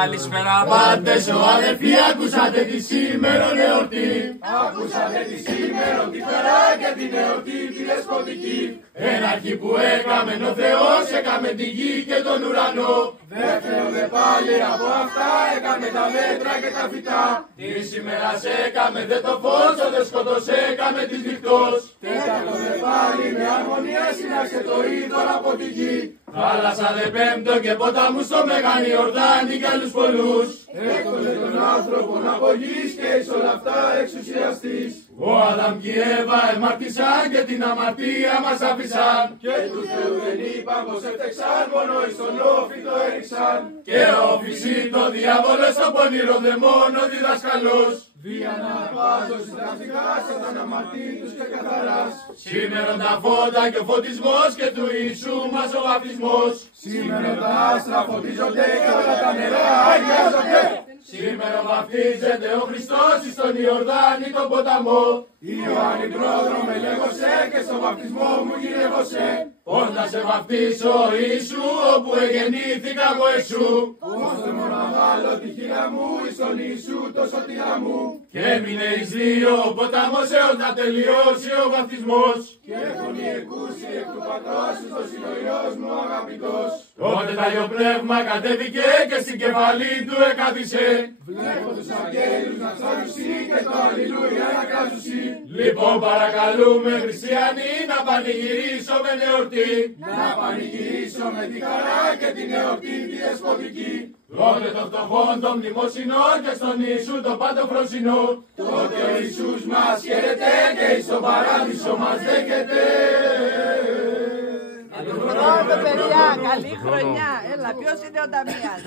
Καλησπέρα πάντες, ο αδερφοί, ακούσατε τη σήμερον εορτή. Ακούσατε τη σήμερον τη χαρά και την εορτή τη δεσποτική. Έναρχη που έκαμεν ο Θεός, έκαμε τη γη και τον ουρανό. Δεύτερο δε πάλι από αυτά, έκαμε τα μέτρα και τα φυτά. Τη σήμερα έκαμε δε το φως, ο δε σκοτός έκαμε της νυχτός. Τέταρτο δε πάλι με αρμονία συνάξε το είδωρ από τη γη. Θάλασσα δε πέμπτο και ποταμού στο Μεγάνη Ορδάνη κι άλλους πολλούς. Έκτοτε των άνθρωπων από γης και εις όλα αυτά εξουσιαστής. Ο Αδάμ και η Εύα εμαρτήσαν και την αμαρτία μας άφησαν. Και του Θεού δεν είπαν πως έφτεξαν, μόνο εις τον όφη το έριξαν. Και όφηση το διάβολο στο πονηρό δαιμόνο διδασκαλός. Δια να αρπάζω συντακτικά σαν αμαρτήτους και καθαράς. Σήμερον τα φώτα και ο φωτισμός και του Ιησού μας ο βαπτισμός. Σήμερον τα άστρα φωτίζονται και όλα τα νερά αγιάζονται. Σήμερα βαπτίζεται ο Χριστός εις τον Ιορδάνη τον ποταμό. Ιωάννη πρόδρομε λέγωσε και στο βαπτισμό μου γυρεύωσε. Πώς να σε βαπτίσω Ιησού όπου εγεννήθηκα από εσού. Πώς δεν μόνο να βάλω τη χείλα μου εις τον Ιησού το σωτήρα μου. Και έμεινε εις δύο ο ποταμός έως να τελειώσει ο βαπτισμός. Και φωνή εκούσει εκ του πατρός εις το Υιός μου αγαπητός. Τότε το Άγιο Πνεύμα κατέβηκε και στην κεφαλή του εκάθισε. Βλέπω τους αγγέλους να ψάρουσι και το αλληλούια να κράζουσι. Λοιπόν παρακαλούμε χριστιανοί να πανηγυρίσουμε εορτή. Να πανηγυρίσουμε τη χαρά και την εορτή τη δεσποτική. Τότε των φτωχών των μνημόσυνων και στον Ιησού το πάντο φροσινό. Τότε ο Ιησούς μας χαίρεται και εις τον παράδεισο μας δέχεται. Καλή χρονιά, παιδιά, καλή χρονιά. Έλα, ποιος είναι ο Νταμίας?